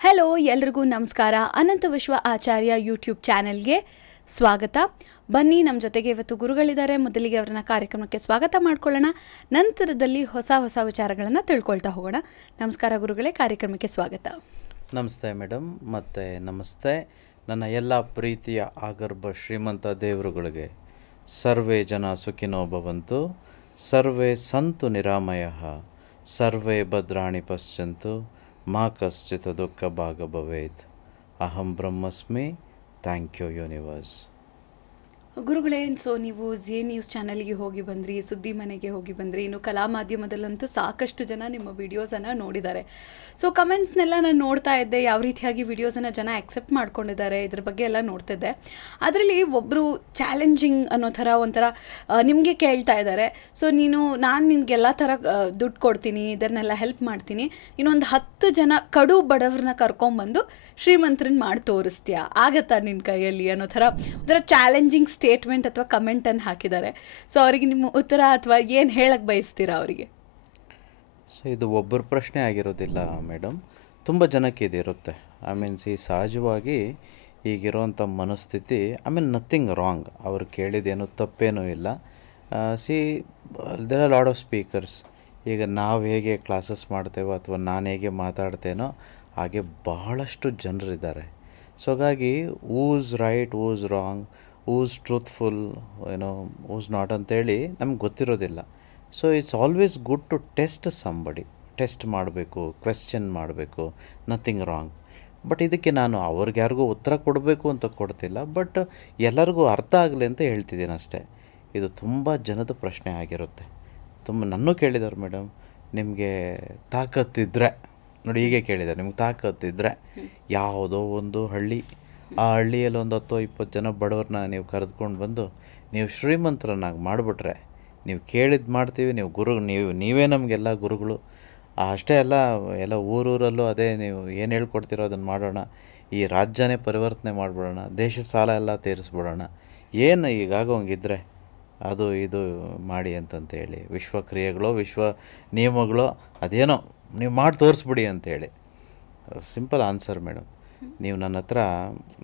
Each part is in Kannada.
ಹಲೋ ಎಲ್ರಿಗೂ ನಮಸ್ಕಾರ. ಅನಂತ ವಿಶ್ವ ಆಚಾರ್ಯ ಯೂಟ್ಯೂಬ್ ಚಾನೆಲ್ಗೆ ಸ್ವಾಗತ. ಬನ್ನಿ, ನಮ್ಮ ಜೊತೆಗೆ ಇವತ್ತು ಗುರುಗಳಿದ್ದಾರೆ. ಮೊದಲಿಗೆ ಅವರನ್ನ ಕಾರ್ಯಕ್ರಮಕ್ಕೆ ಸ್ವಾಗತ ಮಾಡ್ಕೊಳ್ಳೋಣ. ನಂತರದಲ್ಲಿ ಹೊಸ ಹೊಸ ವಿಚಾರಗಳನ್ನು ತಿಳ್ಕೊಳ್ತಾ ಹೋಗೋಣ. ನಮಸ್ಕಾರ ಗುರುಗಳೇ, ಕಾರ್ಯಕ್ರಮಕ್ಕೆ ಸ್ವಾಗತ. ನಮಸ್ತೆ ಮೇಡಮ್, ಮತ್ತು ನಮಸ್ತೆ ನನ್ನ ಎಲ್ಲ ಪ್ರೀತಿಯ ಆಗರ್ಭ ಶ್ರೀಮಂತ ದೇವರುಗಳಿಗೆ. ಸರ್ವೇ ಜನ ಸುಖಿನೋ ಭವಂತು, ಸರ್ವೇ ಸಂತು ನಿರಾಮಯಃ, ಸರ್ವೇ ಭದ್ರಾಣಿ ಪಶ್ಯಂತು, ಮಾ ಕಶ್ಚಿತ್ ದುಃಖ ಭಾಗ ಭವೇತ್. ಅಹಂ ಬ್ರಹ್ಮಸ್ಮಿ. Thank you universe. ಗುರುಗಳೇ, ಸೊ ನೀವು ಜಿ ನ್ಯೂಸ್ ಚಾನಲ್ಗೆ ಹೋಗಿ ಬಂದ್ರಿ, ಸುದ್ದಿ ಮನೆಗೆ ಹೋಗಿ ಬಂದ್ರಿ, ಇನ್ನು ಕಲಾ ಮಾಧ್ಯಮದಲ್ಲಂತೂ ಸಾಕಷ್ಟು ಜನ ನಿಮ್ಮ ವಿಡಿಯೋಸನ್ನು ನೋಡಿದ್ದಾರೆ. ಸೊ ಕಮೆಂಟ್ಸ್ನೆಲ್ಲ ನಾನು ನೋಡ್ತಾ ಇದ್ದೆ, ಯಾವ ರೀತಿಯಾಗಿ ವಿಡಿಯೋಸನ್ನು ಜನ ಆಕ್ಸೆಪ್ಟ್ ಮಾಡ್ಕೊಂಡಿದ್ದಾರೆ, ಇದ್ರ ಬಗ್ಗೆ ಎಲ್ಲ ನೋಡ್ತಿದ್ದೆ. ಅದರಲ್ಲಿ ಒಬ್ಬರು ಚಾಲೆಂಜಿಂಗ್ ಅನ್ನೋ ಥರ ಒಂಥರ ನಿಮಗೆ ಕೇಳ್ತಾ ಇದ್ದಾರೆ. ಸೊ ನಾನು ನಿಮಗೆಲ್ಲ ಥರ ದುಡ್ಡು ಕೊಡ್ತೀನಿ, ಇದನ್ನೆಲ್ಲ ಹೆಲ್ಪ್ ಮಾಡ್ತೀನಿ, ನೀನೊಂದು 10 ಜನ ಕಡು ಬಡವ್ರನ್ನ ಕರ್ಕೊಂಬಂದು ಶ್ರೀಮಂತ್ರನ್ನ ಮಾಡಿ ತೋರಿಸ್ತೀಯಾ, ಆಗತ್ತಾ ನಿನ್ನ ಕೈಯಲ್ಲಿ ಅನ್ನೋ ಥರ ಒಂಥರ ಚಾಲೆಂಜಿಂಗ್ ಸ್ಟೇಟ್ಮೆಂಟ್ ಅಥವಾ ಕಮೆಂಟನ್ನು ಹಾಕಿದ್ದಾರೆ. ಸೊ ಅವರಿಗೆ ನಿಮ್ಮ ಉತ್ತರ ಅಥವಾ ಏನು ಹೇಳಕ್ಕೆ ಬಯಸ್ತೀರಾ ಅವರಿಗೆ? ಸೊ ಇದು ಒಬ್ಬರ ಪ್ರಶ್ನೆ ಆಗಿರೋದಿಲ್ಲ ಮೇಡಮ್, ತುಂಬ ಜನಕ್ಕೆ ಇದಿರುತ್ತೆ. ಸಹಜವಾಗಿ ಈಗಿರೋವಂಥ ಮನಸ್ಥಿತಿ, ನಥಿಂಗ್ ರಾಂಗ್, ಅವ್ರು ಕೇಳಿದೇನು ತಪ್ಪೇನೂ ಇಲ್ಲ. There are lot of speakers. ಈಗ ನಾವು ಹೇಗೆ ಕ್ಲಾಸಸ್ ಮಾಡ್ತೇವೋ ಅಥವಾ ನಾನು ಹೇಗೆ ಮಾತಾಡ್ತೇನೋ ಹಾಗೆ ಬಹಳಷ್ಟು ಜನರಿದ್ದಾರೆ. ಸೊ ಹಾಗಾಗಿ who's right, who's wrong, who's truthful, who's not ಅಂತೇಳಿ ನಮ್ಗೆ ಗೊತ್ತಿರೋದಿಲ್ಲ. So it's always good to test somebody. Test ಮಾಡಬೇಕು, ಕ್ವೆಶ್ಚನ್ ಮಾಡಬೇಕು, ನಥಿಂಗ್ ರಾಂಗ್. ಬಟ್ ಇದಕ್ಕೆ ನಾನು ಅವ್ರಿಗ್ಯಾರಿಗೂ ಉತ್ತರ ಕೊಡಬೇಕು ಅಂತ ಕೊಡ್ತಿಲ್ಲ, ಬಟ್ ಎಲ್ಲರಿಗೂ ಅರ್ಥ ಆಗಲಿ ಅಂತ ಹೇಳ್ತಿದ್ದೀನಿ ಅಷ್ಟೇ. ಇದು ತುಂಬ ಜನದ ಪ್ರಶ್ನೆ ಆಗಿರುತ್ತೆ. ನನ್ನೂ ಕೇಳಿದವ್ರು, ಮೇಡಮ್ ನಿಮಗೆ ತಾಕತ್ತಿದ್ರೆ, ನೋಡಿ ಹೀಗೆ ಕೇಳಿದ್ದಾರೆ, ನಿಮ್ಗೆ ತಾಕತ್ತಿದ್ರೆ ಯಾವುದೋ ಒಂದು ಹಳ್ಳಿ, ಆ ಹಳ್ಳಿಯಲ್ಲಿ ಒಂದು 10-20 ಜನ ಬಡವ್ರನ್ನ ನೀವು ಕರೆದುಕೊಂಡು ಬಂದು ನೀವು ಶ್ರೀಮಂತರನ್ನಾಗಿ ಮಾಡಿಬಿಟ್ರೆ, ನೀವು ಕೇಳಿದ್ದು ಮಾಡ್ತೀವಿ, ನೀವೇ ನಮಗೆಲ್ಲ ಗುರುಗಳು, ಅಷ್ಟೇ ಎಲ್ಲ ಊರೂರಲ್ಲೂ ಅದೇ ನೀವು ಏನು ಹೇಳ್ಕೊಡ್ತೀರೋ ಅದನ್ನು ಮಾಡೋಣ, ಈ ರಾಜ್ಯನೇ ಪರಿವರ್ತನೆ ಮಾಡಿಬಿಡೋಣ, ದೇಶದ ಸಾಲ ಎಲ್ಲ ತೀರಿಸ್ಬಿಡೋಣ, ಏನು ಈಗಾಗೋಂಗಿದ್ರೆ ಅದು ಇದು ಮಾಡಿ ಅಂತಂತೇಳಿ, ವಿಶ್ವಕ್ರಿಯೆಗಳೋ ವಿಶ್ವ ನಿಯಮಗಳೋ ಅದೇನೋ ನೀವು ಮಾಡಿ ತೋರಿಸ್ಬಿಡಿ ಅಂತೇಳಿ. Simple answer madam. ನೀವು ನನ್ನ ಹತ್ರ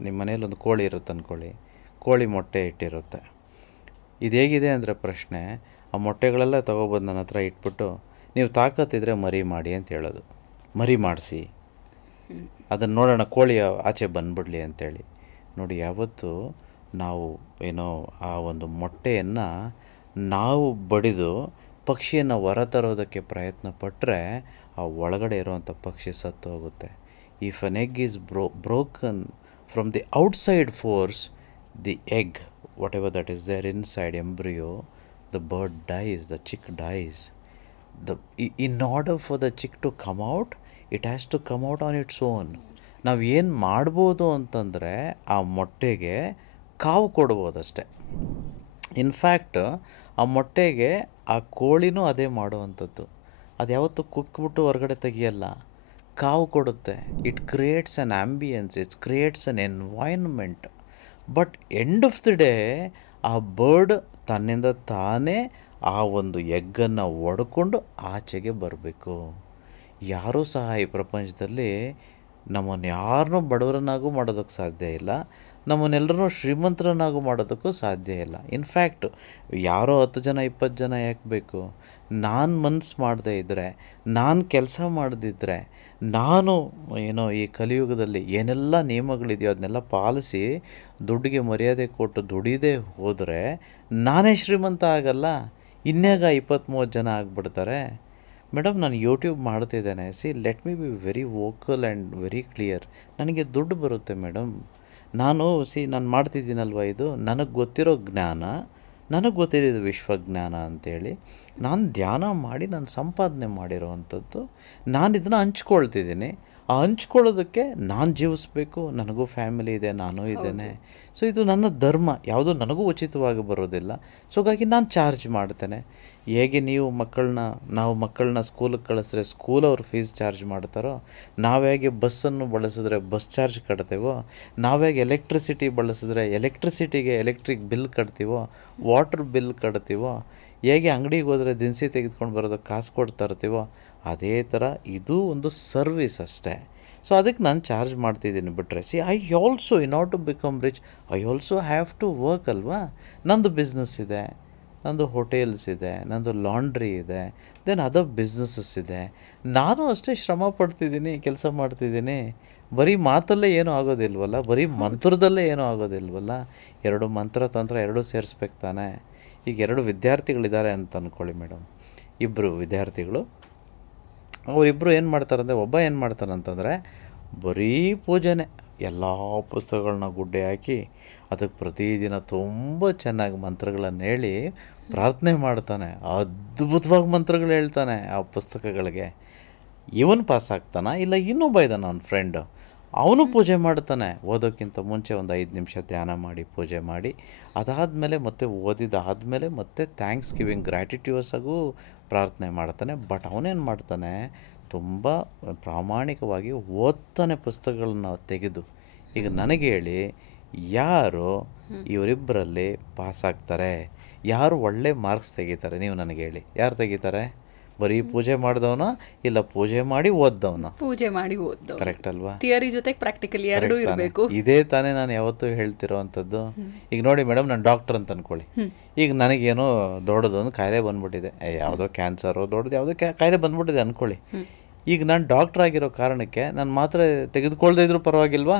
ನಿಮ್ಮ ಮನೇಲಿ ಒಂದು ಕೋಳಿ ಇರುತ್ತೆ ಅಂದ್ಕೊಳ್ಳಿ, ಕೋಳಿ ಮೊಟ್ಟೆ ಇಟ್ಟಿರುತ್ತೆ. ಇದು ಹೇಗಿದೆ ಅಂದರೆ ಪ್ರಶ್ನೆ, ಆ ಮೊಟ್ಟೆಗಳೆಲ್ಲ ತೊಗೊಬಂದು ನನ್ನ ಹತ್ರ ಇಟ್ಬಿಟ್ಟು ನೀವು ತಾಕತ್ತಿದ್ರೆ ಮರಿ ಮಾಡಿ ಅಂತ ಹೇಳೋದು. ಮರಿ ಮಾಡಿಸಿ, ಅದನ್ನು ನೋಡೋಣ, ಕೋಳಿ ಆಚೆ ಬಂದುಬಿಡಲಿ ಅಂತೇಳಿ. ನೋಡಿ, ಯಾವತ್ತು ನಾವು ಆ ಒಂದು ಮೊಟ್ಟೆಯನ್ನು ನಾವು ಬಡಿದು ಪಕ್ಷಿಯನ್ನು ಹೊರತರೋದಕ್ಕೆ ಪ್ರಯತ್ನ ಪಟ್ಟರೆ ಆ ಒಳಗಡೆ ಇರುವಂಥ ಪಕ್ಷಿ ಸತ್ತು ಹೋಗುತ್ತೆ. If an egg is broken from the outside force, the egg whatever that is there inside embryo, the bird dies, the chick dies. In order for the chick to come out, it has to come out on its own. ನಾವು ಏನು ಮಾಡ್ಬೋದು ಅಂತಂದರೆ ಆ ಮೊಟ್ಟೆಗೆ ಕಾವು ಕೊಡ್ಬೋದಷ್ಟೆ. ಇನ್ಫ್ಯಾಕ್ಟ್ ಆ ಮೊಟ್ಟೆಗೆ ಆ ಕೋಳಿನೂ ಅದೇ ಮಾಡುವಂಥದ್ದು. ಅದು ಯಾವತ್ತೂ ಕುಕ್ಬಿಟ್ಟು ಹೊರಗಡೆ ತೆಗಿಯಲ್ಲ, ಕಾವು ಕೊಡುತ್ತೆ. It creates an ambience, it's creates an environment. But end of the day ಆ ಬರ್ಡ್ ತನ್ನಿಂದ ತಾನೇ ಆ ಒಂದು ಎಗ್ಗನ್ನು ಒಡ್ಕೊಂಡು ಆಚೆಗೆ ಬರಬೇಕು. ಯಾರೂ ಸಹ ಈ ಪ್ರಪಂಚದಲ್ಲಿ ನಮ್ಮನ್ನು ಯಾರನ್ನೂ ಬಡವರನ್ನಾಗೂ ಮಾಡೋದಕ್ಕೆ ಸಾಧ್ಯ ಇಲ್ಲ, ನಮ್ಮನ್ನೆಲ್ಲರೂ ಶ್ರೀಮಂತರನ್ನಾಗೂ ಮಾಡೋದಕ್ಕೂ ಸಾಧ್ಯ ಇಲ್ಲ. ಇನ್ಫ್ಯಾಕ್ಟ್ ಯಾರೋ 10 ಜನ 20 ಜನ ಯಾಕೆ ಬೇಕು? ನಾನು ಮನಸ್ಸು ಮಾಡದೇ ಇದ್ದರೆ, ನಾನು ಕೆಲಸ ಮಾಡದಿದ್ದರೆ, ನಾನು ಈ ಕಲಿಯುಗದಲ್ಲಿ ಏನೆಲ್ಲ ನಿಯಮಗಳಿದೆಯೋ ಅದನ್ನೆಲ್ಲ ಪಾಲಿಸಿ ದುಡ್ಡಿಗೆ ಮರ್ಯಾದೆ ಕೊಟ್ಟು ದುಡಿದೇ ಹೋದರೆ ನಾನೇ ಶ್ರೀಮಂತ ಆಗಲ್ಲ, ಇನ್ಯಾಗ 20-30 ಜನ ಆಗಿಬಿಡ್ತಾರೆ. ಮೇಡಮ್, ನಾನು ಯೂಟ್ಯೂಬ್ ಮಾಡ್ತಿದ್ದೇನೆ. Let me be very vocal and very clear. ನನಗೆ ದುಡ್ಡು ಬರುತ್ತೆ ಮೇಡಮ್. ನಾನು ಮಾಡ್ತಿದ್ದೀನಲ್ವ, ಇದು ನನಗೆ ಗೊತ್ತಿರೋ ಜ್ಞಾನ, ನನಗೆ ಗೊತ್ತಿದ್ದು ವಿಶ್ವಜ್ಞಾನ ಅಂಥೇಳಿ ನಾನು ಧ್ಯಾನ ಮಾಡಿ ನಾನು ಸಂಪಾದನೆ ಮಾಡಿರೋವಂಥದ್ದು. ನಾನು ಇದನ್ನು ಹಂಚ್ಕೊಳ್ತಿದ್ದೀನಿ. ಆ ಹಂಚ್ಕೊಳ್ಳೋದಕ್ಕೆ ನಾನು ಜೀವಿಸ್ಬೇಕು, ನನಗೂ ಫ್ಯಾಮಿಲಿ ಇದೆ, ನಾನು ಇದ್ದೇನೆ. ಸೊ ಇದು ನನ್ನ ಧರ್ಮ, ಯಾವುದೂ ನನಗೂ ಉಚಿತವಾಗಿ ಬರೋದಿಲ್ಲ. ಸೊ ಹಾಗಾಗಿ ನಾನು ಚಾರ್ಜ್ ಮಾಡ್ತೇನೆ. ಹೇಗೆ ನಾವು ಮಕ್ಕಳನ್ನ ಸ್ಕೂಲಿಗೆ ಕಳಿಸಿದ್ರೆ ಸ್ಕೂಲ್ ಅವ್ರು ಫೀಸ್ ಚಾರ್ಜ್ ಮಾಡ್ತಾರೋ, ನಾವು ಹೇಗೆ ಬಸ್ಸನ್ನು ಬಳಸಿದ್ರೆ ಬಸ್ ಚಾರ್ಜ್ ಕಟ್ತೇವೋ, ನಾವು ಹೇಗೆ ಎಲೆಕ್ಟ್ರಿಸಿಟಿ ಬಳಸಿದ್ರೆ ಎಲೆಕ್ಟ್ರಿಸಿಟಿಗೆ ಎಲೆಕ್ಟ್ರಿಕ್ ಬಿಲ್ ಕಟ್ತೀವೋ, ವಾಟರ್ ಬಿಲ್ ಕಟ್ತೀವೋ, ಹೇಗೆ ಅಂಗಡಿಗೆ ಹೋದರೆ ದಿನಸಿ ತೆಗೆದುಕೊಂಡು ಬರೋದಕ್ಕೆ ಕಾಸು ಕೊಟ್ಟು ತರ್ತೀವೋ, ಅದೇ ಥರ ಇದು ಒಂದು ಸರ್ವಿಸ್ ಅಷ್ಟೇ. ಸೊ ಅದಕ್ಕೆ ನಾನು ಚಾರ್ಜ್ ಮಾಡ್ತಿದ್ದೀನಿ ಬಿಟ್ಟರೆ I also in order to become rich I also have to work ಅಲ್ವಾ. ನಂದು ಬಿಸ್ನೆಸ್ ಇದೆ, ನಂದು ಹೋಟೆಲ್ಸ್ ಇದೆ, ನಂದು ಲಾಂಡ್ರಿ ಇದೆ, ದೆನ್ ಅದರ್ ಬಿಸ್ನೆಸ್ಸಸ್ ಇದೆ. ನಾನು ಅಷ್ಟೇ ಶ್ರಮ ಪಡ್ತಿದ್ದೀನಿ, ಕೆಲಸ ಮಾಡ್ತಿದ್ದೀನಿ. ಬರೀ ಮಾತಲ್ಲೇ ಏನೂ ಆಗೋದಿಲ್ವಲ್ಲ, ಬರೀ ಮಂತ್ರದಲ್ಲೇ ಏನೂ ಆಗೋದಿಲ್ವಲ್ಲ. 2 ಮಂತ್ರ ತಂತ್ರ ಎರಡೂ ಸೇರಿಸ್ಬೇಕು ತಾನೆ. ಈಗ 2 ವಿದ್ಯಾರ್ಥಿಗಳಿದ್ದಾರೆ ಅಂತ ಅಂದ್ಕೊಳ್ಳಿ ಮೇಡಮ್, 2 ವಿದ್ಯಾರ್ಥಿಗಳು. ಅವರಿಬ್ಬರು ಏನು ಮಾಡ್ತಾರಂದರೆ, ಒಬ್ಬ ಏನು ಮಾಡ್ತಾರಂತಂದರೆ ಬರೀ ಪೂಜೆನೇ, ಎಲ್ಲ ಪುಸ್ತಕಗಳನ್ನ ಗುಡ್ಡೆ ಹಾಕಿ ಅದಕ್ಕೆ ಪ್ರತಿದಿನ ತುಂಬ ಚೆನ್ನಾಗಿ ಮಂತ್ರಗಳನ್ನು ಹೇಳಿ ಪ್ರಾರ್ಥನೆ ಮಾಡ್ತಾನೆ. ಅದ್ಭುತವಾಗಿ ಮಂತ್ರಗಳು ಹೇಳ್ತಾನೆ ಆ ಪುಸ್ತಕಗಳಿಗೆ. ಇವನು ಪಾಸ್ ಆಗ್ತಾನ, ಇಲ್ಲ ಇನ್ನೊಬ್ಬ ಇದ್ದಾನೆ ಅವನ ಫ್ರೆಂಡು, ಅವನು ಪೂಜೆ ಮಾಡ್ತಾನೆ. ಓದೋಕ್ಕಿಂತ ಮುಂಚೆ ಒಂದು 5 ನಿಮಿಷ ಧ್ಯಾನ ಮಾಡಿ ಪೂಜೆ ಮಾಡಿ, ಅದಾದಮೇಲೆ ಮತ್ತೆ ಓದಿದಾದಮೇಲೆ ಮತ್ತೆ ಥ್ಯಾಂಕ್ಸ್ ಗಿವಿಂಗ್ ಗ್ರ್ಯಾಟಿಟ್ಯೂಡ್ಸ್ ಆಗೂ ಪ್ರಾರ್ಥನೆ ಮಾಡ್ತಾನೆ. ಬಟ್ ಅವನೇನು ಮಾಡ್ತಾನೆ, ತುಂಬ ಪ್ರಾಮಾಣಿಕವಾಗಿ ಓದ್ತಾನೆ ಪುಸ್ತಕಗಳನ್ನ ತೆಗೆದು. ಈಗ ನನಗೆ ಹೇಳಿ, ಯಾರು ಇವರಿಬ್ಬರಲ್ಲಿ ಪಾಸ್ ಆಗ್ತಾರೆ, ಯಾರು ಒಳ್ಳೆ ಮಾರ್ಕ್ಸ್ ತೆಗಿತಾರೆ? ನೀವು ನನಗೆ ಹೇಳಿ, ಯಾರು ತೆಗಿತಾರೆ? ಬರೀ ಪೂಜೆ ಮಾಡಿದವನ, ಇಲ್ಲ ಪೂಜೆ ಮಾಡಿ ಓದ್ದವನ? ಪೂಜೆ ಮಾಡಿ ಓದ್ದವ. ಕರೆಕ್ಟ್ ಅಲ್ವಾ? ಥಿಯರಿ ಜೊತೆ ಪ್ರಾಕ್ಟಿಕಲಿ ಎರಡೂ ಇರಬೇಕು. ಇದೇ ತಾನೇ ನಾನು ಯಾವತ್ತೂ ಹೇಳ್ತಿರೋ ಅಂಥದ್ದು. ಈಗ ನೋಡಿ ಮೇಡಮ್, ನಾನು ಡಾಕ್ಟರ್ ಅಂತ ಅಂದ್ಕೊಳ್ಳಿ. ಈಗ ನನಗೇನೋ ದೊಡ್ಡದೊಂದು ಕಾಯಿಲೆ ಬಂದ್ಬಿಟ್ಟಿದೆ, ಯಾವುದೋ ಕ್ಯಾನ್ಸರು ದೊಡ್ಡದು ಯಾವುದೋ ಕಾಯಿಲೆ ಬಂದ್ಬಿಟ್ಟಿದೆ ಅಂದ್ಕೊಳ್ಳಿ. ಈಗ ನಾನು ಡಾಕ್ಟರ್ ಆಗಿರೋ ಕಾರಣಕ್ಕೆ ನಾನು ಮಾತ್ರೆ ತೆಗೆದುಕೊಳ್ದೇ ಇದ್ರೂ ಪರವಾಗಿಲ್ವಾ?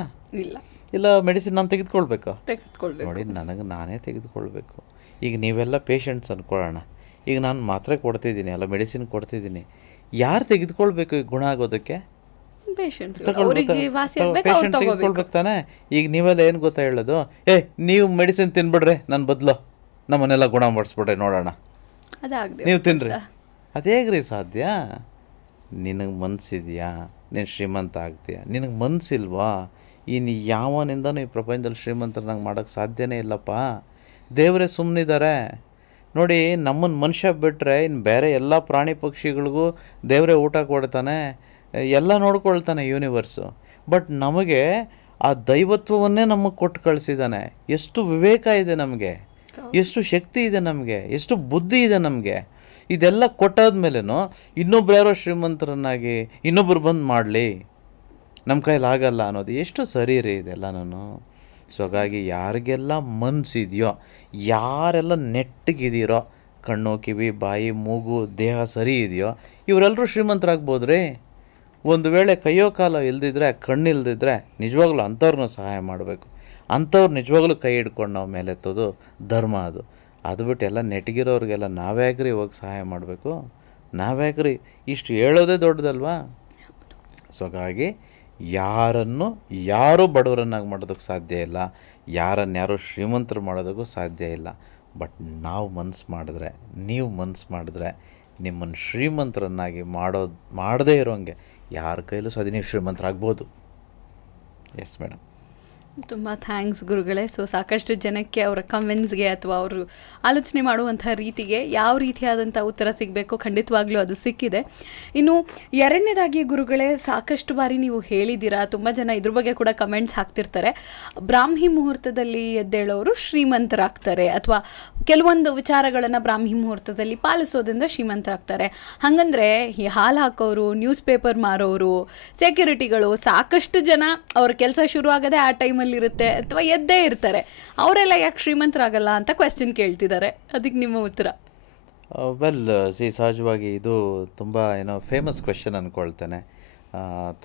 ಇಲ್ಲ ಮೆಡಿಸಿನ್ ನಾನು ತೆಗೆದುಕೊಳ್ಬೇಕು? ನೋಡಿ, ನಾನೇ ತೆಗೆದುಕೊಳ್ಬೇಕು. ಈಗ ನೀವೆಲ್ಲ ಪೇಷಂಟ್ಸ್ ಅಂದ್ಕೊಳ್ಳೋಣ. ಈಗ ನಾನು ಮಾತ್ರೆ ಕೊಡ್ತಿದ್ದೀನಿ, ಅಲ್ಲ ಮೆಡಿಸಿನ್ ಕೊಡ್ತಿದ್ದೀನಿ. ಯಾರು ತೆಗೆದುಕೊಳ್ಬೇಕು ಈ ಗುಣ ಆಗೋದಕ್ಕೆ? ಪೇಷಂಟ್ ತೆಗೆದುಕೊಳ್ಬೇಕು ತಾನೆ. ಈಗ ನೀವೆಲ್ಲ ಏನು ಗೊತ್ತಾ ಹೇಳೋದು, ನೀವು ಮೆಡಿಸಿನ್ ತಿನ್ಬಿಡ್ರಿ, ನನ್ನ ಬದಲು ನಮ್ಮನ್ನೆಲ್ಲ ಗುಣ ಮಾಡಿಸ್ಬಿಡ್ರಿ ನೋಡೋಣ, ನೀವು ತಿನ್ನಿರಿ. ಅದೇಗ್ರಿ ಸಾಧ್ಯ? ನಿನಗೆ ಮನಸ್ಸಿದೆಯಾ? ನೀನು ಶ್ರೀಮಂತ ಆಗ್ತೀಯ. ನಿನಗೆ ಮನಸ್ಸಿಲ್ವಾ? ಇನ್ನು ಯಾವನಿಂದನೂ ಈ ಪ್ರಪಂಚದಲ್ಲಿ ಶ್ರೀಮಂತರನ್ನಾಗಿ ಮಾಡೋಕ್ಕೆ ಸಾಧ್ಯನೇ ಇಲ್ಲಪ್ಪ. ದೇವರೇ ಸುಮ್ಮನಿದ್ದಾರೆ ನೋಡಿ. ನಮ್ಮನ್ನು ಮನುಷ್ಯ ಬಿಟ್ಟರೆ ಇನ್ನು ಬೇರೆ ಎಲ್ಲ ಪ್ರಾಣಿ ಪಕ್ಷಿಗಳಿಗೂ ದೇವರೇ ಊಟ ಕೊಡ್ತಾನೆ, ಎಲ್ಲ ನೋಡ್ಕೊಳ್ತಾನೆ ಯೂನಿವರ್ಸು. ಬಟ್ ನಮಗೆ ಆ ದೈವತ್ವವನ್ನೇ ನಮಗೆ ಕೊಟ್ಟು ಕಳಿಸಿದ್ದಾನೆ. ಎಷ್ಟು ವಿವೇಕ ಇದೆ ನಮಗೆ, ಎಷ್ಟು ಶಕ್ತಿ ಇದೆ ನಮಗೆ, ಎಷ್ಟು ಬುದ್ಧಿ ಇದೆ ನಮಗೆ. ಇದೆಲ್ಲ ಕೊಟ್ಟಾದ್ಮೇಲೆನೂ ಇನ್ನೊಬ್ರು ಯಾರೋ ಶ್ರೀಮಂತರನ್ನಾಗಿ ಇನ್ನೊಬ್ರು ಬಂದು ಮಾಡಲಿ, ನಮ್ಮ ಕೈಲಿ ಆಗಲ್ಲ ಅನ್ನೋದು ಎಷ್ಟು ಸರಿ ರೀ ಇದೆಲ್ಲನೂ. ಸೊ ಹಾಗಾಗಿ ಯಾರಿಗೆಲ್ಲ ಮನಸ್ಸಿದೆಯೋ, ಯಾರೆಲ್ಲ ನೆಟ್ಟಗಿದೆಯೋ, ಕಣ್ಣು ಕಿವಿ ಬಾಯಿ ಮೂಗು ದೇಹ ಸರಿ ಇದೆಯೋ, ಇವರೆಲ್ಲರೂ ಶ್ರೀಮಂತರಾಗ್ಬೋದು ರೀ. ಒಂದು ವೇಳೆ ಕೈಯೋ ಕಾಲೋ ಇಲ್ದಿದ್ರೆ, ಕಣ್ಣು ಇಲ್ದಿದ್ರೆ, ನಿಜವಾಗ್ಲೂ ಅಂಥವ್ರನ್ನೂ ಸಹಾಯ ಮಾಡಬೇಕು. ಅಂಥವ್ರು ನಿಜವಾಗ್ಲೂ ಕೈ ಹಿಡ್ಕೊಂಡು ನಾವು ಮೇಲೆತ್ತೋದು ಧರ್ಮ. ಅದು ಬಿಟ್ಟು ಎಲ್ಲ ನೆಟ್ಟಗಿರೋರಿಗೆಲ್ಲ ನಾವ್ಯಾಗ್ರಿ ಹೋಗಿ ಸಹಾಯ ಮಾಡಬೇಕು? ನಾವ್ಯಾಗ್ರಿ ಇಷ್ಟು ಹೇಳೋದೇ ದೊಡ್ಡದಲ್ವಾ? ಸೊ ಹಾಗಾಗಿ ಯಾರೂ ಬಡವರನ್ನಾಗಿ ಮಾಡೋದಕ್ಕೆ ಸಾಧ್ಯ ಇಲ್ಲ, ಯಾರು ಶ್ರೀಮಂತರು ಮಾಡೋದಕ್ಕೂ ಸಾಧ್ಯ ಇಲ್ಲ. ಬಟ್ ನಾವು ಮನಸ್ಸು ಮಾಡಿದ್ರೆ, ನೀವು ಮನಸ್ಸು ಮಾಡಿದ್ರೆ, ನಿಮ್ಮನ್ನು ಶ್ರೀಮಂತರನ್ನಾಗಿ ಮಾಡದೇ ಇರೋಂಗೆ ಯಾರ ಕೈಲೂ ಸಾಧ್ಯ. ನೀವು ಶ್ರೀಮಂತರಾಗ್ಬೋದು. Yes madam. ತುಂಬ ಥ್ಯಾಂಕ್ಸ್ ಗುರುಗಳೇ. ಸೊ ಸಾಕಷ್ಟು ಜನಕ್ಕೆ ಅವರ ಕಮೆಂಟ್ಸ್ಗೆ ಅಥವಾ ಅವರು ಆಲೋಚನೆ ಮಾಡುವಂಥ ರೀತಿಗೆ ಯಾವ ರೀತಿಯಾದಂಥ ಉತ್ತರ ಸಿಗಬೇಕು, ಖಂಡಿತವಾಗ್ಲೂ ಅದು ಸಿಕ್ಕಿದೆ. ಇನ್ನು ಎರಡನೇದಾಗಿ ಗುರುಗಳೇ, ಸಾಕಷ್ಟು ಬಾರಿ ನೀವು ಹೇಳಿದ್ದೀರಾ, ತುಂಬ ಜನ ಇದ್ರ ಬಗ್ಗೆ ಕೂಡ ಕಮೆಂಟ್ಸ್ ಹಾಕ್ತಿರ್ತಾರೆ, ಬ್ರಾಹ್ಮಿ ಮುಹೂರ್ತದಲ್ಲಿ ಎದ್ದೇಳೋರು ಶ್ರೀಮಂತರಾಗ್ತಾರೆ, ಅಥವಾ ಕೆಲವೊಂದು ವಿಚಾರಗಳನ್ನು ಬ್ರಾಹ್ಮಿ ಮುಹೂರ್ತದಲ್ಲಿ ಪಾಲಿಸೋದ್ರಿಂದ ಶ್ರೀಮಂತರಾಗ್ತಾರೆ. ಹಾಗಂದರೆ ಈ ಹಾಲು ಹಾಕೋರು, ನ್ಯೂಸ್ ಪೇಪರ್ ಮಾರೋರು, ಸೆಕ್ಯೂರಿಟಿಗಳು, ಸಾಕಷ್ಟು ಜನ ಅವ್ರ ಕೆಲಸ ಶುರು ಆಗದೆ ಆ ಟೈಮಲ್ಲಿ ಇರುತ್ತೆ ಅಥವಾ ಎದ್ದೇ ಇರ್ತಾರೆ, ಅವರೆಲ್ಲ ಯಾಕೆ ಶ್ರೀಮಂತರಾಗಲ್ಲ ಅಂತ ಕ್ವೆಶ್ಚನ್ ಕೇಳ್ತಿದ್ದಾರೆ. ಅದಕ್ಕೆ ನಿಮ್ಮ ಉತ್ತರ? ವೆಲ್ ಸಹಜವಾಗಿ ಇದು ತುಂಬ ಫೇಮಸ್ ಕ್ವೆಶ್ಚನ್ ಅಂದ್ಕೊಳ್ತೇನೆ.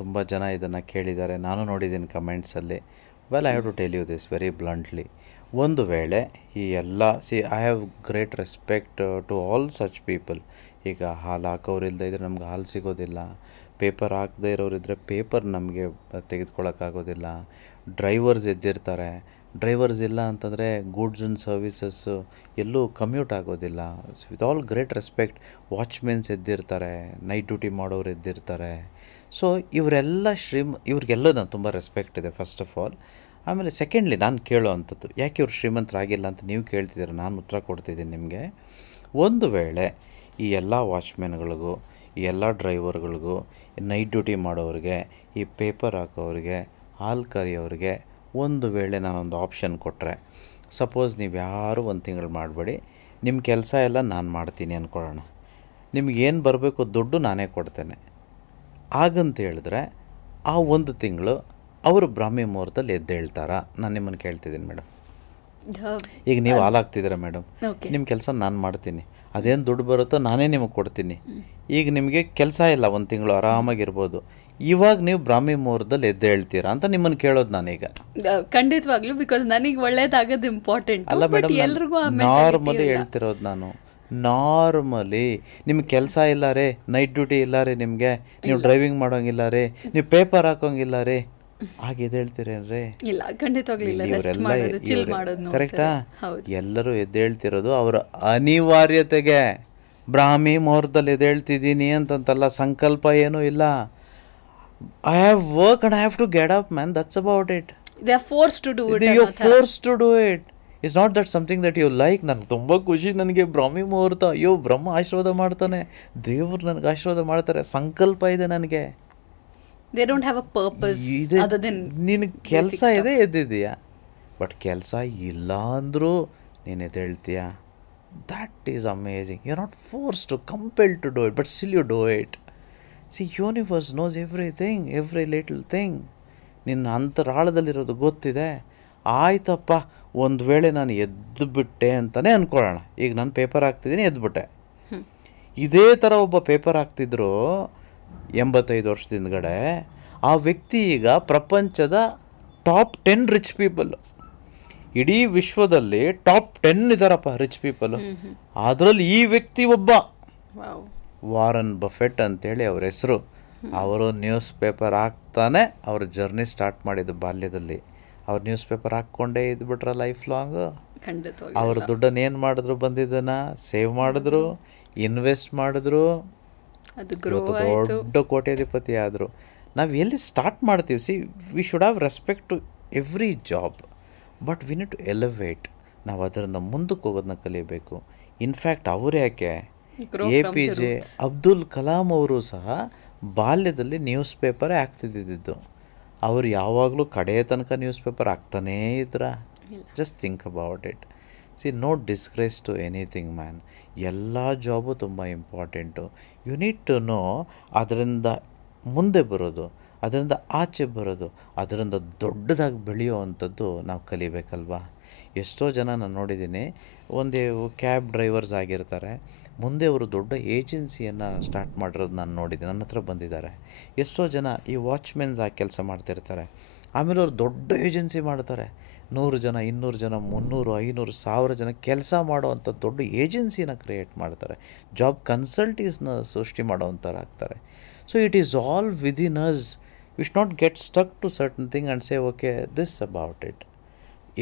ತುಂಬ ಜನ ಇದನ್ನು ಕೇಳಿದ್ದಾರೆ, ನಾನು ನೋಡಿದ್ದೀನಿ ಕಮೆಂಟ್ಸಲ್ಲಿ. Well I have to tell you this very bluntly. ಒಂದು ವೇಳೆ ಈ ಎಲ್ಲ I have great respect to all such people. ಈಗ ಹಾಲು ಹಾಕೋರು ಇಲ್ಲದೆ ಇದ್ದರೆ ನಮ್ಗೆ ಹಾಲು ಸಿಗೋದಿಲ್ಲ, ಪೇಪರ್ ಹಾಕದೇ ಇರೋರಿದ್ದರೆ ಪೇಪರ್ ನಮಗೆ ತೆಗೆದುಕೊಳ್ಳೋಕ್ಕಾಗೋದಿಲ್ಲ, ಡ್ರೈವರ್ಸ್ ಎದ್ದಿರ್ತಾರೆ, ಡ್ರೈವರ್ಸ್ ಇಲ್ಲ ಅಂತಂದರೆ ಗೂಡ್ಸ್ ಆ್ಯಂಡ್ ಸರ್ವಿಸಸ್ಸು ಎಲ್ಲೂ ಕಮ್ಯೂಟ್ ಆಗೋದಿಲ್ಲ. With all great respect, watchmens ಎದ್ದಿರ್ತಾರೆ, ನೈಟ್ ಡ್ಯೂಟಿ ಮಾಡೋರು ಎದ್ದಿರ್ತಾರೆ. ಸೊ ಇವ್ರಿಗೆಲ್ಲ ನಾನು ತುಂಬ ರೆಸ್ಪೆಕ್ಟ್ ಇದೆ ಫಸ್ಟ್ ಆಫ್ ಆಲ್. ಆಮೇಲೆ ಸೆಕೆಂಡ್ಲಿ ನಾನು ಕೇಳೋ ಅಂಥದ್ದು, ಯಾಕೆ ಇವ್ರು ಶ್ರೀಮಂತರಾಗಿಲ್ಲ ಅಂತ ನೀವು ಕೇಳ್ತಿದ್ದೀರ, ನಾನು ಉತ್ತರ ಕೊಡ್ತಿದ್ದೀನಿ ನಿಮಗೆ. ಒಂದು ವೇಳೆ ಈ ಎಲ್ಲ ವಾಚ್ಮೆನ್ಗಳಿಗೂ, ಈ ಎಲ್ಲ ಡ್ರೈವರ್ಗಳಿಗೂ, ನೈಟ್ ಡ್ಯೂಟಿ ಮಾಡೋರಿಗೆ, ಈ ಪೇಪರ್ ಹಾಕೋರಿಗೆ, ಹಾಲು ಕರಿಯೋರಿಗೆ ಒಂದು ವೇಳೆ ನಾನೊಂದು ಆಪ್ಷನ್ ಕೊಟ್ಟರೆ, ಸಪೋಸ್ ನೀವು ಯಾರೂ 1 ತಿಂಗಳು ಮಾಡಬೇಡಿ, ನಿಮ್ಮ ಕೆಲಸ ಎಲ್ಲ ನಾನು ಮಾಡ್ತೀನಿ ಅಂದ್ಕೊಳ್ಳೋಣ, ನಿಮಗೇನು ಬರಬೇಕು ದುಡ್ಡು ನಾನೇ ಕೊಡ್ತೇನೆ. ಹಾಗಂತ ಹೇಳಿದ್ರೆ ಆ ಒಂದು ತಿಂಗಳು ಅವರು ಬ್ರಾಹ್ಮಿ ಮುಹೂರ್ತದಲ್ಲಿ ಎದ್ದೇಳ್ತಾರಾ? ನಾನು ನಿಮ್ಮನ್ನು ಕೇಳ್ತಿದ್ದೀನಿ ಮೇಡಮ್. ಈಗ ನೀವು ಹಾಲಾಗ್ತಿದ್ದೀರಾ ಮೇಡಮ್, ನಿಮ್ಮ ಕೆಲಸ ನಾನು ಮಾಡ್ತೀನಿ, ಅದೇನು ದುಡ್ಡು ಬರುತ್ತೋ ನಾನೇ ನಿಮಗೆ ಕೊಡ್ತೀನಿ. ಈಗ ನಿಮಗೆ ಕೆಲಸ ಇಲ್ಲ, ಒಂದು ತಿಂಗಳು ಆರಾಮಾಗಿರ್ಬೋದು, ಇವಾಗ ನೀವು ಬ್ರಾಹ್ಮಿ ಮುಹೂರ್ತದಲ್ಲಿ ಎದ್ದೇಳ್ತೀರಾ ಅಂತ ನಿಮ್ಮನ್ನು ಕೇಳೋದು ನಾನೀಗ. ಖಂಡಿತವಾಗ್ಲೂ, ಬಿಕಾಸ್ ನನಗೆ ಒಳ್ಳೇದಾಗೋದು ಇಂಪಾರ್ಟೆಂಟ್ ಅಲ್ಲ ಮೇಡಮ್, ನಾರ್ಮಲಿ ಹೇಳ್ತಿರೋದು ನಾನು. ನಾರ್ಮಲಿ ನಿಮ್ಗೆ ಕೆಲಸ ಇಲ್ಲ ರೀ, ನೈಟ್ ಡ್ಯೂಟಿ ಇಲ್ಲ ರೀ, ನಿಮಗೆ ನೀವು ಡ್ರೈವಿಂಗ್ ಮಾಡೋಂಗಿಲ್ಲ ರೀ, ನೀವು ಪೇಪರ್ ಹಾಕೋಂಗಿಲ್ಲ ರೀ, ಹಾಗೆ ಎದ್ದೇಳ್ತೀರೇನ್ರಿ? ಇಲ್ಲ, ಖಂಡಿತವಾಗ್ಲಿಲ್ಲ. ಕರೆಕ್ಟಾ? ಎಲ್ಲರೂ ಎದ್ದೇಳ್ತಿರೋದು ಅವರ ಅನಿವಾರ್ಯತೆಗೆ. ಬ್ರಾಹ್ಮಿ ಮುಹೂರ್ತದಲ್ಲಿ ಎದ್ದೇಳ್ತಿದ್ದೀನಿ ಅಂತಂತಲ್ಲ, ಸಂಕಲ್ಪ ಏನೂ ಇಲ್ಲ. I have work and I have to get up, man. That's about it. They are forced to do it. You're forced to do it. It's not that something that you like. ನನಗೆ ತುಂಬ ಖುಷಿ, ನನಗೆ ಬ್ರಾಹ್ಮಿ ಮುಹೂರ್ತ, ಅಯ್ಯೋ ಬ್ರಹ್ಮ ಆಶೀರ್ವಾದ ಮಾಡ್ತಾನೆ, ದೇವ್ರು ನನಗೆ ಆಶೀರ್ವಾದ ಮಾಡ್ತಾರೆ, ಸಂಕಲ್ಪ ಇದೆ ನನಗೆ. They don't have a purpose other than ನಿನಗೆ ಕೆಲಸ ಇದೆ, ಎದ್ದಿದೆಯಾ. ಬಟ್ ಕೆಲಸ ಇಲ್ಲ ಅಂದರೂ ನೀನು ಎದ್ದೇಳ್ತೀಯಾ? That is amazing. You're not forced to, compelled to do it, but still you do it. See, universe knows everything, every little thing. ನಿನ್ನ ಅಂತರಾಳದಲ್ಲಿರೋದು ಗೊತ್ತಿದೆ. ಆಯ್ತಪ್ಪ, ಒಂದು ವೇಳೆ ನಾನು ಎದ್ದು ಬಿಟ್ಟೆ ಅಂತಲೇ ಅಂದ್ಕೊಳ್ಳೋಣ. ಈಗ ನಾನು ಪೇಪರ್ ಹಾಕ್ತಿದ್ದೀನಿ, ಎದ್ಬಿಟ್ಟೆ. ಇದೇ ಥರ ಒಬ್ಬ ಪೇಪರ್ ಹಾಕ್ತಿದ್ರು 85 ವರ್ಷದ ಹಿಂದ್ಗಡೆ. ಆ ವ್ಯಕ್ತಿ ಈಗ ಪ್ರಪಂಚದ ಟಾಪ್ 10 ರಿಚ್ ಪೀಪಲ್. ಇಡೀ ವಿಶ್ವದಲ್ಲಿ ಟಾಪ್ 10 ಇದ್ದಾರಪ್ಪ ರಿಚ್ ಪೀಪಲ್. ಅದರಲ್ಲಿ ಈ ವ್ಯಕ್ತಿ ಒಬ್ಬ, ವಾರನ್ ಬಫೆಟ್ ಅಂತೇಳಿ ಅವ್ರ ಹೆಸರು. ಅವರು ನ್ಯೂಸ್ ಪೇಪರ್ ಹಾಕ್ತಾನೆ ಅವ್ರ ಜರ್ನಿ ಸ್ಟಾರ್ಟ್ ಮಾಡಿದ್ದು ಬಾಲ್ಯದಲ್ಲಿ. ಅವ್ರು ನ್ಯೂಸ್ ಪೇಪರ್ ಹಾಕ್ಕೊಂಡೇ ಇದ್ಬಿಟ್ರ ಲೈಫ್ ಲಾಂಗ್. ಅವ್ರ ದುಡ್ಡನ್ನು ಏನು ಮಾಡಿದ್ರು, ಬಂದಿದ್ದನ್ನು ಸೇವ್ ಮಾಡಿದ್ರು, ಇನ್ವೆಸ್ಟ್ ಮಾಡಿದ್ರು, ಇವತ್ತು ದೊಡ್ಡ ಕೋಟ್ಯಾಧಿಪತಿ ಆದರು. ನಾವು ಎಲ್ಲಿ ಸ್ಟಾರ್ಟ್ ಮಾಡ್ತೀವಿ? See, we should have respect to every job, but we need to elevate. ನಾವು ಅದರಿಂದ ಮುಂದಕ್ಕೆ ಹೋಗೋದನ್ನ ಕಲಿಯಬೇಕು. ಇನ್ಫ್ಯಾಕ್ಟ್ ಅವರು ಯಾಕೆ, APJ ಅಬ್ದುಲ್ ಕಲಾಂ ಅವರು ಸಹ ಬಾಲ್ಯದಲ್ಲಿ ನ್ಯೂಸ್ ಪೇಪರೇ ಹಾಕ್ತಿದ್ದಿದ್ದು. ಅವರು ಯಾವಾಗಲೂ ಕಡೆಯ ತನಕ ನ್ಯೂಸ್ ಪೇಪರ್ ಹಾಕ್ತಾನೇ ಇದ್ರ. Just think about it. See, no disgrace to anything man. ಎಲ್ಲ ಜಾಬು ತುಂಬ important. You need to know ಅದರಿಂದ ಮುಂದೆ ಬರೋದು, ಅದರಿಂದ ಆಚೆ ಬರೋದು, ಅದರಿಂದ ದೊಡ್ಡದಾಗಿ ಬೆಳೆಯೋ ಅಂಥದ್ದು ನಾವು ಕಲಿಬೇಕಲ್ವಾ. ಎಷ್ಟೋ ಜನ ನಾನು ನೋಡಿದ್ದೀನಿ, ಒಂದೇ ಕ್ಯಾಬ್ ಡ್ರೈವರ್ಸ್ ಆಗಿರ್ತಾರೆ, ಮುಂದೆ ಅವರು ದೊಡ್ಡ ಏಜೆನ್ಸಿಯನ್ನು ಸ್ಟಾರ್ಟ್ ಮಾಡಿರೋದು ನಾನು ನೋಡಿದ್ದೀನಿ, ನನ್ನ ಹತ್ರ ಬಂದಿದ್ದಾರೆ. ಎಷ್ಟೋ ಜನ ಈ ವಾಚ್ಮೆನ್ಸ್ ಆಗಿ ಕೆಲಸ ಮಾಡ್ತಿರ್ತಾರೆ, ಆಮೇಲೆ ಅವ್ರು ದೊಡ್ಡ ಏಜೆನ್ಸಿ ಮಾಡ್ತಾರೆ. 100 ಜನ, 200 ಜನ, 300, 500, 1000 ಜನ ಕೆಲಸ ಮಾಡೋವಂಥ ದೊಡ್ಡ ಏಜೆನ್ಸಿನ ಕ್ರಿಯೇಟ್ ಮಾಡ್ತಾರೆ. ಜಾಬ್ ಕನ್ಸಲ್ಟೀಸ್ನ ಸೃಷ್ಟಿ ಮಾಡೋವಂಥವ್ರು ಆಗ್ತಾರೆ. So it is all within us. We should not get stuck to certain thing and say okay this about it.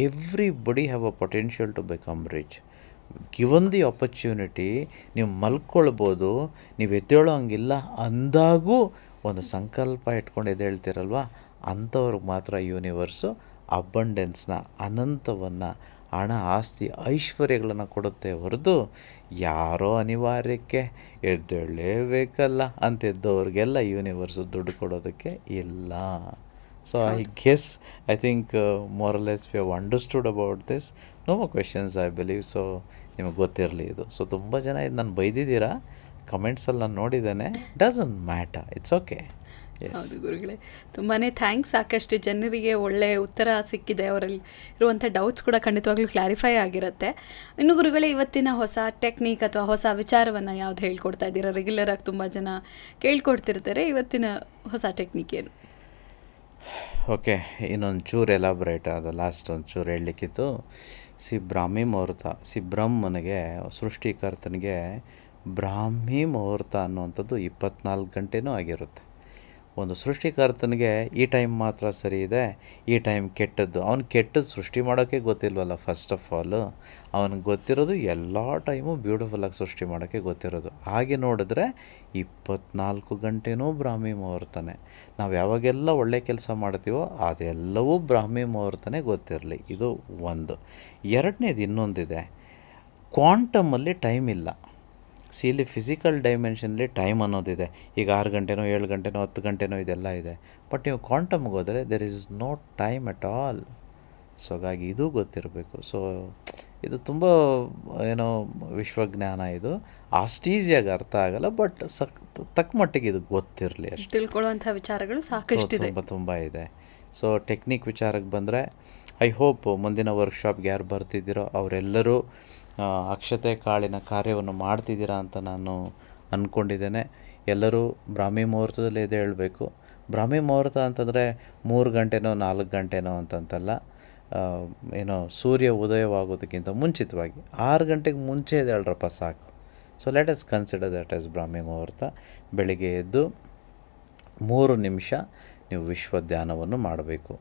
Everybody have a potential to become rich. Given the opportunity. ನೀವು ಮಲ್ಕೊಳ್ಬೋದು, ನೀವು ಎದ್ದೇಳೋ ಹಂಗಿಲ್ಲ ಅಂದಾಗೂ ಒಂದು ಸಂಕಲ್ಪ ಇಟ್ಕೊಂಡು ಎದ್ದೇಳ್ತಿರಲ್ವ, ಅಂಥವ್ರಿಗೆ ಮಾತ್ರ ಯೂನಿವರ್ಸು ಅಬಂಡೆನ್ಸ್ನ, ಅನಂತವನ್ನು, ಹಣ, ಆಸ್ತಿ, ಐಶ್ವರ್ಯಗಳನ್ನು ಕೊಡುತ್ತೆ ಹೊರತು ಯಾರೋ ಅನಿವಾರ್ಯಕ್ಕೆ ಎದ್ದೇಳಲೇಬೇಕಲ್ಲ ಅಂತಿದ್ದವ್ರಿಗೆಲ್ಲ ಯೂನಿವರ್ಸು ದುಡ್ಡು ಕೊಡೋದಕ್ಕೆ ಇಲ್ಲ. So I think more or less we have understood about this. No more questions, I believe. So ನಿಮಗೆ ಗೊತ್ತಿರಲಿ ಇದು. ಸೊ ತುಂಬ ಜನ ಇದು ನಾನು ಬೈದಿದ್ದೀರಾ ಕಮೆಂಟ್ಸಲ್ಲಿ, ನಾನು ನೋಡಿದ್ದೇನೆ. Doesn't matter, it's okay. ಹೌದು ಗುರುಗಳೇ, ತುಂಬಾ ಥ್ಯಾಂಕ್ಸ್. ಸಾಕಷ್ಟು ಜನರಿಗೆ ಒಳ್ಳೆಯ ಉತ್ತರ ಸಿಕ್ಕಿದೆ, ಅವರಲ್ಲಿ ಇರುವಂಥ ಡೌಟ್ಸ್ ಕೂಡ ಖಂಡಿತವಾಗ್ಲೂ ಕ್ಲಾರಿಫೈ ಆಗಿರುತ್ತೆ. ಇನ್ನು ಗುರುಗಳೇ, ಇವತ್ತಿನ ಹೊಸ ಟೆಕ್ನಿಕ್ ಅಥವಾ ಹೊಸ ವಿಚಾರವನ್ನು ಯಾವ್ದು ಹೇಳ್ಕೊಡ್ತಾ ಇದ್ದೀರಾ? ರೆಗ್ಯುಲರಾಗಿ ತುಂಬ ಜನ ಕೇಳ್ಕೊಡ್ತಿರ್ತಾರೆ, ಇವತ್ತಿನ ಹೊಸ ಟೆಕ್ನಿಕ್ ಏನು? ಓಕೆ, ಇನ್ನೊಂದು ಚೂರು ಎಲಾಬ್ರೇಟ್ ಆದ ಲಾಸ್ಟ್ ಒಂದು ಚೂರು ಹೇಳಲಿಕ್ಕಿತ್ತು. ಬ್ರಾಹ್ಮಿ ಮುಹೂರ್ತ, ಬ್ರಹ್ಮನಿಗೆ, ಸೃಷ್ಟಿಕರ್ತನಿಗೆ ಬ್ರಾಹ್ಮಿ ಮುಹೂರ್ತ ಅನ್ನುವಂಥದ್ದು 24 ಗಂಟೆನೂ ಆಗಿರುತ್ತೆ. ಒಂದು ಸೃಷ್ಟಿಕರ್ತನಿಗೆ ಈ ಟೈಮ್ ಮಾತ್ರ ಸರಿ ಇದೆ, ಈ ಟೈಮ್ ಕೆಟ್ಟದ್ದು. ಅವ್ನು ಕೆಟ್ಟದ್ದು ಸೃಷ್ಟಿ ಮಾಡೋಕ್ಕೆ ಗೊತ್ತಿಲ್ವಲ್ಲ. ಫಸ್ಟ್ ಆಫ್ ಆಲು ಅವನಿಗೆ ಗೊತ್ತಿರೋದು ಎಲ್ಲ ಟೈಮು ಬ್ಯೂಟಿಫುಲ್ಲಾಗಿ ಸೃಷ್ಟಿ ಮಾಡೋಕ್ಕೆ ಗೊತ್ತಿರೋದು. ಹಾಗೆ ನೋಡಿದ್ರೆ 24 ಗಂಟೆನೂ ಬ್ರಾಹ್ಮಿ ಮುಹೂರ್ತನೇ. ನಾವು ಯಾವಾಗೆಲ್ಲ ಒಳ್ಳೆ ಕೆಲಸ ಮಾಡ್ತೀವೋ ಅದೆಲ್ಲವೂ ಬ್ರಾಹ್ಮಿ ಮುಹೂರ್ತನೇ ಗೊತ್ತಿರಲಿ. ಇದು ಒಂದು. ಎರಡನೇದು ಇನ್ನೊಂದಿದೆ, ಕ್ವಾಂಟಮಲ್ಲಿ ಟೈಮ್ ಇಲ್ಲ. ಇಲ್ಲಿ ಫಿಸಿಕಲ್ ಡೈಮೆನ್ಷನ್ಲಿ ಟೈಮ್ ಅನ್ನೋದಿದೆ. ಈಗ 6 ಗಂಟೆನೋ 7 ಗಂಟೆನೋ 10 ಗಂಟೆನೋ ಇದೆಲ್ಲ ಇದೆ. ಬಟ್ ನೀವು ಕ್ವಾಂಟಮ್ಗೆ ಹೋದರೆ there is no time at all. So ಹಾಗಾಗಿ ಇದು ಗೊತ್ತಿರಬೇಕು. ಸೊ ಇದು ತುಂಬ ವಿಶ್ವಜ್ಞಾನ ಇದು. ಅಷ್ಟು ಈಸಿಯಾಗಿ ಅರ್ಥ ಆಗಲ್ಲ, ಬಟ್ ತಕ್ಕ ಮಟ್ಟಿಗೆ ಇದು ಗೊತ್ತಿರಲಿ ಅಷ್ಟೇ. ತಿಳ್ಕೊಳ್ಳುವಂಥ ವಿಚಾರಗಳು ಸಾಕಷ್ಟಿದೆ. ತುಂಬ ಇದೆ. ಸೊ ಟೆಕ್ನಿಕ್ ವಿಚಾರಕ್ಕೆ ಬಂದರೆ ಐ ಹೋಪ್ ಮುಂದಿನ ವರ್ಕ್ಶಾಪ್ಗೆ ಯಾರು ಬರ್ತಿದ್ದೀರೋ ಅವರೆಲ್ಲರೂ ಅಕ್ಷತೆ ಕಾಳಿನ ಕಾರ್ಯವನ್ನು ಮಾಡ್ತಿದ್ದೀರಾ ಅಂತ ನಾನು ಅಂದ್ಕೊಂಡಿದ್ದೇನೆ. ಎಲ್ಲರೂ ಬ್ರಾಹ್ಮಿ ಮುಹೂರ್ತದಲ್ಲಿ ಎದ್ದೇಳಬೇಕು. ಬ್ರಾಹ್ಮಿ ಮುಹೂರ್ತ ಅಂತಂದರೆ 3 ಗಂಟೆನೋ 4 ಗಂಟೆನೋ ಅಂತಂತಲ್ಲ, ಏನೋ ಸೂರ್ಯ ಉದಯವಾಗೋದಕ್ಕಿಂತ ಮುಂಚಿತವಾಗಿ 6 ಗಂಟೆಗೆ ಮುಂಚೆ ಎದ್ದೇಳ್ರಪ್ಪ ಸಾಕು. So let us consider that as Brahmi muhurta. ಬೆಳಿಗ್ಗೆ ಎದ್ದು 3 ನಿಮಿಷ ನೀವು ವಿಶ್ವಧ್ಯಾನವನ್ನು ಮಾಡಬೇಕು.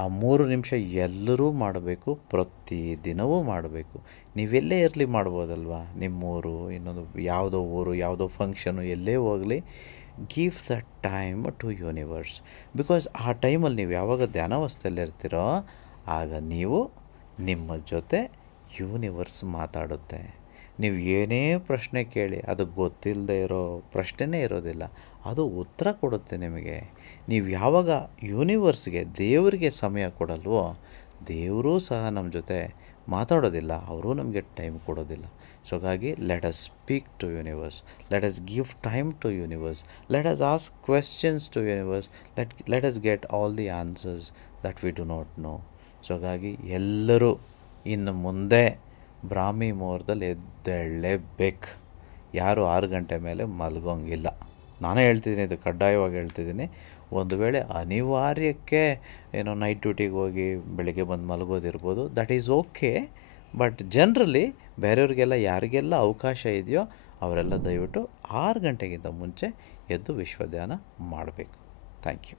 ಆ 3 ನಿಮಿಷ ಎಲ್ಲರೂ ಮಾಡಬೇಕು, ಪ್ರತಿದಿನವೂ ಮಾಡಬೇಕು. ನೀವೆಲ್ಲೇ ಇರಲಿ ಮಾಡ್ಬೋದಲ್ವ, ನಿಮ್ಮೂರು, ಇನ್ನೊಂದು ಯಾವುದೋ ಊರು, ಯಾವುದೋ ಫಂಕ್ಷನು, ಎಲ್ಲೇ ಹೋಗಲಿ, give the time to universe. Because ಆ ಟೈಮಲ್ಲಿ ನೀವು ಯಾವಾಗ ಧ್ಯಾನಾವಸ್ಥೆಯಲ್ಲಿ ಇರ್ತೀರೋ ಆಗ ನೀವು ನಿಮ್ಮ ಜೊತೆ ಯೂನಿವರ್ಸ್ ಮಾತಾಡುತ್ತೆ. ನೀವು ಏನೇ ಪ್ರಶ್ನೆ ಕೇಳಿ ಅದು ಗೊತ್ತಿಲ್ಲದೆ ಇರೋ ಪ್ರಶ್ನೆನೇ ಇರೋದಿಲ್ಲ, ಅದು ಉತ್ತರ ಕೊಡುತ್ತೆ ನಿಮಗೆ. ನೀವು ಯಾವಾಗ ಯೂನಿವರ್ಸ್ಗೆ, ದೇವರಿಗೆ ಸಮಯ ಕೊಡಲ್ವೋ, ದೇವರೂ ಸಹ ನಮ್ಮ ಜೊತೆ ಮಾತಾಡೋದಿಲ್ಲ, ಅವರು ನಮಗೆ ಟೈಮ್ ಕೊಡೋದಿಲ್ಲ. ಸೊ ಹಾಗಾಗಿ let us speak to universe, let us give time to universe, let us ask questions to universe, let us get all the answers that we do not know. So ಹಾಗಾಗಿ ಎಲ್ಲರೂ ಇನ್ನು ಮುಂದೆ ಬ್ರಾಹ್ಮಿ ಮುಹೂರ್ತದಲ್ಲಿ ಎದ್ದೇಳಲೇಬೇಕು. ಯಾರು 6 ಗಂಟೆ ಮೇಲೆ ಮಲಗೋಂಗಿಲ್ಲ. ನಾನೇ ಹೇಳ್ತಿದ್ದೀನಿ, ಇದು ಕಡ್ಡಾಯವಾಗಿ ಹೇಳ್ತಿದ್ದೀನಿ. ಒಂದು ವೇಳೆ ಅನಿವಾರ್ಯಕ್ಕೆ ಏನೋ ನೈಟ್ ಡ್ಯೂಟಿಗೆ ಹೋಗಿ ಬೆಳಿಗ್ಗೆ ಬಂದು ಮಲಗೋದಿರ್ಬೋದು, that is okay. But generally ಬೇರೆಯವ್ರಿಗೆಲ್ಲ ಯಾರಿಗೆಲ್ಲ ಅವಕಾಶ ಇದೆಯೋ ಅವರೆಲ್ಲ ದಯವಿಟ್ಟು 6 ಗಂಟೆಗಿಂತ ಮುಂಚೆ ಎದ್ದು ವಿಶ್ವಧ್ಯಾನ ಮಾಡಬೇಕು. Thank you.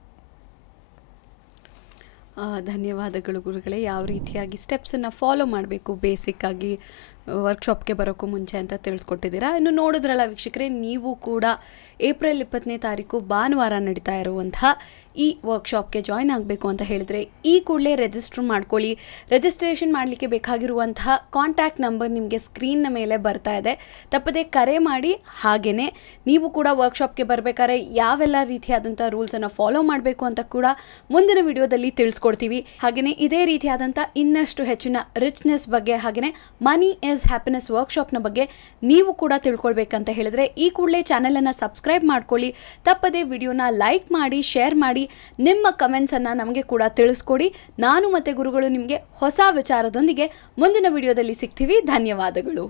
ಧನ್ಯವಾದಗಳು ಗುರುಗಳೇ. ಯಾವ ರೀತಿಯಾಗಿ ಸ್ಟೆಪ್ಸನ್ನು ಫಾಲೋ ಮಾಡಬೇಕು ಬೇಸಿಕ್ಕಾಗಿ ವರ್ಕ್ಶಾಪ್ಗೆ ಬರೋಕ್ಕೂ ಮುಂಚೆ ಅಂತ ತಿಳಿಸ್ಕೊಟ್ಟಿದ್ದೀರಾ. ಇನ್ನು ನೋಡಿದ್ರಲ್ಲ ವೀಕ್ಷಕರೇ, ನೀವು ಕೂಡ ಏಪ್ರಿಲ್ 20ನೇ ತಾರೀಕು ಭಾನುವಾರ ನಡೀತಾ ಇರುವಂತಹ ಈ ವರ್ಕ್ಶಾಪ್ಗೆ ಜಾಯ್ನ್ ಆಗಬೇಕು ಅಂತ ಹೇಳಿದರೆ ಈ ಕೂಡಲೇ ರಿಜಿಸ್ಟರ್ ಮಾಡ್ಕೊಳ್ಳಿ. ರಿಜಿಸ್ಟ್ರೇಷನ್ ಮಾಡಲಿಕ್ಕೆ ಬೇಕಾಗಿರುವಂತಹ ಕಾಂಟ್ಯಾಕ್ಟ್ ನಂಬರ್ ನಿಮಗೆ ಸ್ಕ್ರೀನ್ನ ಮೇಲೆ ಬರ್ತಾ ಇದೆ, ತಪ್ಪದೆ ಕರೆ ಮಾಡಿ. ಹಾಗೆಯೇ ನೀವು ಕೂಡ ವರ್ಕ್ಶಾಪ್ಗೆ ಬರಬೇಕಾದ್ರೆ ಯಾವೆಲ್ಲ ರೀತಿಯಾದಂಥ ರೂಲ್ಸನ್ನು ಫಾಲೋ ಮಾಡಬೇಕು ಅಂತ ಕೂಡ ಮುಂದಿನ ವಿಡಿಯೋದಲ್ಲಿ ತಿಳಿಸ್ಕೊಡ್ತೀವಿ. ಹಾಗೆಯೇ ಇದೇ ರೀತಿಯಾದಂಥ ಇನ್ನಷ್ಟು ಹೆಚ್ಚಿನ ರಿಚ್ನೆಸ್ ಬಗ್ಗೆ, ಹಾಗೆಯೇ ಮನಿ ಈಸ್ ಹ್ಯಾಪಿನೆಸ್ ವರ್ಕ್ಶಾಪ್ನ ಬಗ್ಗೆ ನೀವು ಕೂಡ ತಿಳ್ಕೊಳ್ಬೇಕಂತ ಹೇಳಿದ್ರೆ ಈ ಕೂಡಲೇ ಚಾನೆಲನ್ನು ಸಬ್ಸ್ಕ್ರೈಬ್ ಮಾಡ್ಕೊಳ್ಳಿ. ತಪ್ಪದೆ ವಿಡಿಯೋನ ಲೈಕ್ ಮಾಡಿ, ಶೇರ್ ಮಾಡಿ, ನಿಮ್ಮ ಕಮೆಂಟ್ಸನ್ನು ನಮಗೆ ಕೂಡ ತಿಳಿಸ್ಕೊಡಿ. ನಾನು ಮತ್ತು ಗುರುಗಳು ನಿಮಗೆ ಹೊಸ ವಿಚಾರದೊಂದಿಗೆ ಮುಂದಿನ ವಿಡಿಯೋದಲ್ಲಿ ಸಿಗ್ತೀವಿ. ಧನ್ಯವಾದಗಳು.